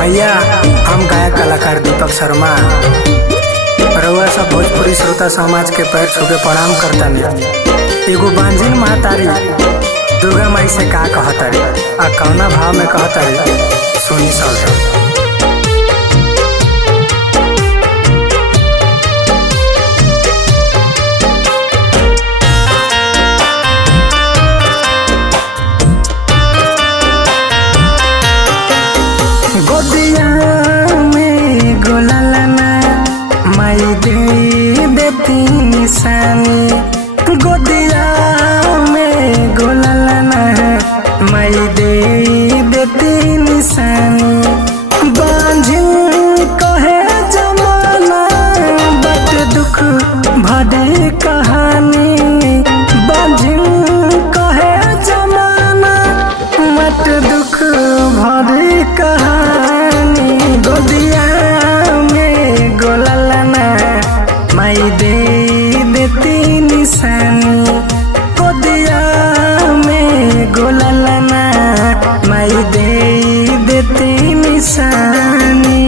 भैया हम गायक कलाकार दीपक शर्मा रउआ सब भोजपुरी श्रोता समाज के पैर छू के प्रणाम करतानी। एगो बांझिन महतारी दुर्गा माई से का कहतारी आ कौना भाव में कहतारी सुनी सब। गोदिया में गोलालना माई दे देती निशानी, गोदिया में गोलालना माई दे देती निशानी। बांझिन कहे जमाना बट दुख भरे कहानी, बांझिन कहे जमाना बट दुख भरे कहानी। गोदिया में गोलालना माई दे देती निशानी, गोदिया में गोलालना माई दे देती निशानी।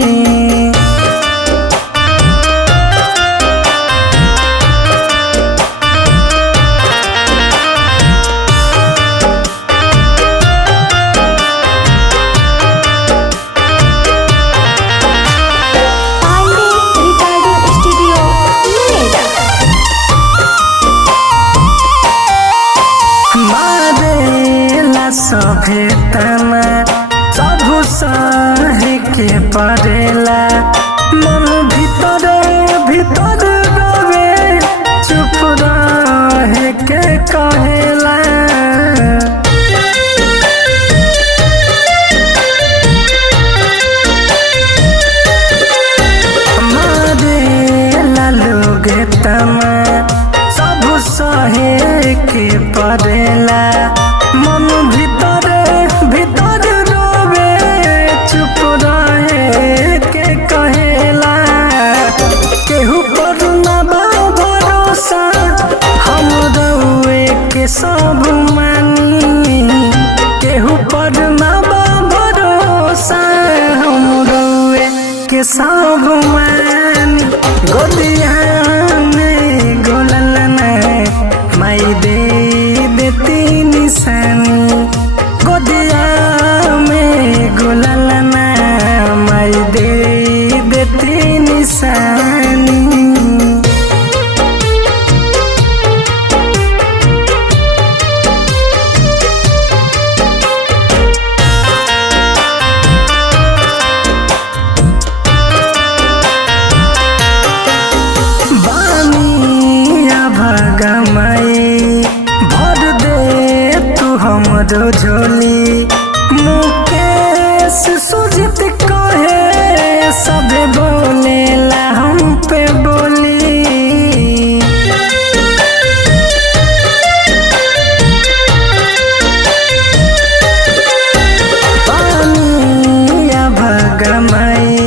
सभे तना सबू सहे के पड़ेला, मन भीतर भीतर रोवे चुप रहे के कहेला। मारेला लोग तना सबू सहे के पड़ेला, मन भीतर भीतर रोवे चुप रहे के कहेला। केहू पर ना बा भरोसा हम रउए के सब मानी, केहू पर ना बा भरोसा हम रउए के सब मानी। गोदिया में गोलालना माई दे देती निशानी, गोदिया में गोलालना माई दे देती निशानी। बानिया भागा माई भर दे तू हमरो झोली, मुकेश सुजित कहे सबे बोलेला हम पे बोली। पानिया भागा माई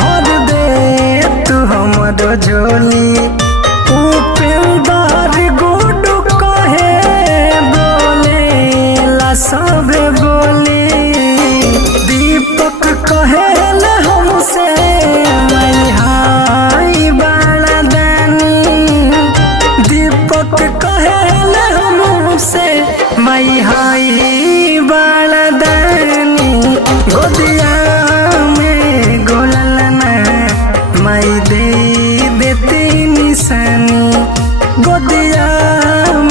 भर दे तू हमरो झोली, सबे बोली। दीपक कहेल हमसे माई हाई बाला दानी, दीपक कहेल हमसे माई हाई बाला दानी। गोदिया में गोलालना माई दे देती निशानी, गोदिया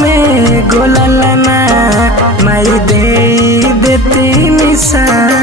में गोलालना माई दे देती निशानी।